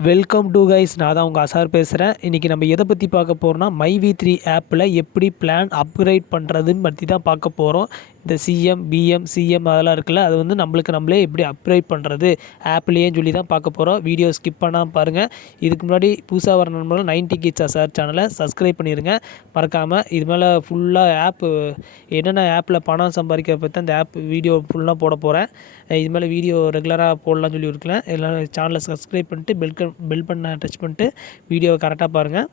Welcome to guys நான் தான் உங்கள் அசார் பேசுகிறேன் இன்றைக்கி நம்ம எதை பற்றி பார்க்க போகிறோம்னா மை வி த்ரீ ஆப்பில் எப்படி பிளான் அப்கிரேட் பண்ணுறதுன்னு பற்றி தான் பார்க்க போகிறோம் இந்த சிஎம் பிஎம் சிஎம் அதெல்லாம் இருக்குல்ல அது வந்து நம்மளுக்கு நம்மளே எப்படி அப்கிரேட் பண்ணுறது ஆப்லேயும் சொல்லி தான் பார்க்க போகிறோம் வீடியோ ஸ்கிப் பண்ணாமல் பாருங்கள் இதுக்கு முன்னாடி புதுசாக வர நண்பர்கள் நைன்டி கிட்ஸ் சார் சேனலை சப்ஸ்கிரைப் பண்ணிடுங்க மறக்காமல் இது மேலே ஃபுல்லாக ஆப்பு என்னென்ன ஆப்பில் பணம் சம்பாதிக்கிறத பற்றி அந்த ஆப் வீடியோ ஃபுல்லாக போட போகிறேன் இது மேலே வீடியோ ரெகுலராக போடலாம்னு சொல்லி இருக்கேன் எல்லாம் சேனலை சப்ஸ்கிரைப் பண்ணிட்டு பெல் பெல் பண்ண டச் பண்ணிட்டு வீடியோவை கரெக்டாக பாருங்கள்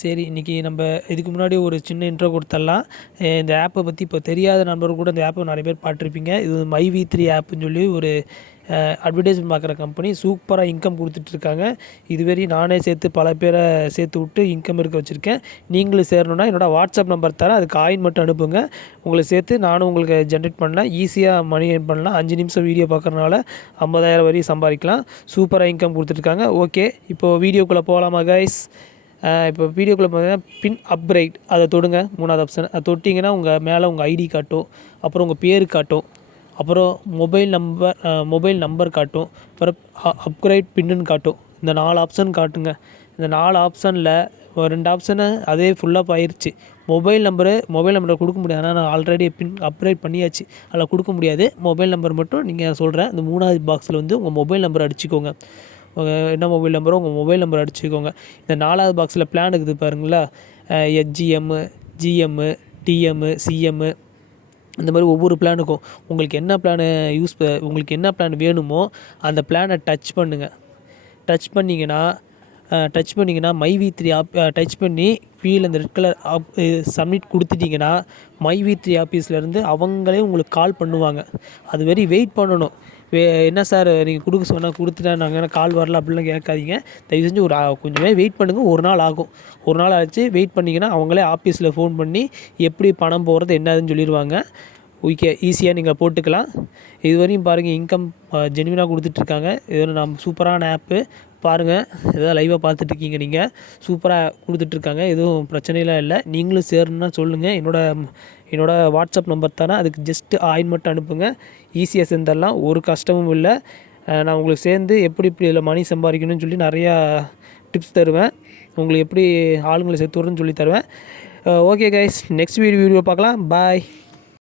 சரி இன்றைக்கி நம்ம இதுக்கு முன்னாடி ஒரு சின்ன இன்ட்ரோ கொடுத்துடலாம் இந்த ஆப்பை பற்றி இப்போ தெரியாத நண்பர் கூட இந்த ஆப்பை நிறைய பேர் பார்த்துருப்பீங்க. இது மை வி த்ரீ ஆப்புன்னு சொல்லி ஒரு அட்வர்டைஸ்மெண்ட் பார்க்குற கம்பெனி சூப்பராக இன்கம் கொடுத்துட்ருக்காங்க இதுவரை நானே சேர்த்து பல பேரை சேர்த்து விட்டு இன்கம் இருக்க வச்சுருக்கேன். நீங்களும் சேரணுன்னா என்னோடய வாட்ஸ்அப் நம்பர் தரேன். அதுக்கு காயின் மட்டும் அனுப்புங்க. உங்களை சேர்த்து நானும் உங்களுக்கு ஜென்ரேட் பண்ணலாம். ஈஸியாக மணி ஏர்ன் பண்ணலாம். அஞ்சு நிமிஷம் வீடியோ பார்க்குறதுனால ஐம்பதாயிரம் வரையும் சம்பாதிக்கலாம். சூப்பராக இன்கம் கொடுத்துட்ருக்காங்க ஓகே இப்போது வீடியோக்குள்ளே போகலாமா கைஸ் இப்போ வீடியோக்குள்ளே பார்த்தீங்கன்னா பின் அப்ரைட் அதை தொடுங்க. மூணாவது ஆப்ஷன் அதை தொட்டிங்கன்னா உங்கள் மேலே உங்கள் ஐடி காட்டும். அப்புறம் உங்கள் பேர் காட்டும். அப்புறம் மொபைல் நம்பர் மொபைல் நம்பர் காட்டும். அப்புறம் அப்கிரேட் பின்னுன்னு காட்டும். இந்த நாலு ஆப்ஷன் காட்டுங்க. இந்த நாலு ஆப்ஷனில் ரெண்டு ஆப்ஷனு அதே ஃபுல்லாக போயிடுச்சு மொபைல் நம்பரு மொபைல் நம்பரை கொடுக்க முடியாது. ஆனால் நான் ஆல்ரெடி பின் அப்கிரேட் பண்ணியாச்சு. அதில் கொடுக்க முடியாது. மொபைல் நம்பர் மட்டும் நீங்கள் சொல்கிறேன் இந்த மூணாவது பாக்ஸில் வந்து உங்கள் மொபைல் நம்பர் அடிச்சுக்கோங்க. என்ன மொபைல் நம்பரோ உங்கள் மொபைல் நம்பர் அடிச்சுக்கோங்க. இந்த நாலாவது பாக்ஸில் பிளான் இருக்குது பாருங்களா? ஹெச்ஜிஎம்மு ஜிஎம்மு டிஎம்மு சிஎம்மு இந்த மாதிரி ஒவ்வொரு பிளானுக்கும் உங்களுக்கு என்ன பிளானு யூஸ் உங்களுக்கு என்ன பிளான் வேணுமோ அந்த பிளானை டச் பண்ணுங்கள் டச் பண்ணிங்கன்னா டச் பண்ணிங்கன்னா my V three app touch பண்ணி கீழே அந்த ரெட் கலர் ஆப் சப்மிட் கொடுத்துட்டிங்கன்னா மை வி த்ரீ ஆஃபீஸ்லேருந்து அவங்களே உங்களுக்கு கால் பண்ணுவாங்க. அது வரை வெயிட் பண்ணணும். வே என்ன சார் நீங்கள் கொடுக்க சொன்னால் கொடுத்துட்டேன் நாங்கள் கால் வரல அப்படிலாம் கேட்காதீங்க. தயவு செஞ்சு ஒரு கொஞ்சமே வெயிட் பண்ணுங்கள் ஒரு நாள் ஆகும். ஒரு நாள் ஆச்சு வெயிட் பண்ணிங்கன்னா அவங்களே ஆஃபீஸில் ஃபோன் பண்ணி எப்படி பணம் போகிறது என்னதுன்னு சொல்லிடுவாங்க. ஓகே ஈஸியாக நீங்கள் போட்டுக்கலாம். இதுவரையும் பாருங்கள் இன்கம் ஜென்வினாக கொடுத்துட்ருக்காங்க. இது நம்ம சூப்பரான ஆப்பு பாருங்கள் எதாவது லைவாக பார்த்துட்ருக்கீங்க நீங்கள் சூப்பராக கொடுத்துட்ருக்காங்க எதுவும் பிரச்சனையெல்லாம் இல்லை. நீங்களும் சேரணுன்னா சொல்லுங்கள் என்னோட என்னோடய வாட்ஸ்அப் நம்பர் தரேன் அதுக்கு ஜஸ்ட்டு ஆயின் மட்டும் அனுப்புங்க. ஈஸியாக சேர்ந்துடலாம். ஒரு கஷ்டமும் இல்லை. நான் உங்களுக்கு சேர்ந்து எப்படி இப்படி இதில் மணி சம்பாதிக்கணும்னு சொல்லி நிறையா டிப்ஸ் தருவேன். உங்களுக்கு எப்படி ஆளுங்களை சேர்த்து விட்றேன்னு சொல்லி தருவேன். Okay guys next video video பார்க்கலாம். பாய்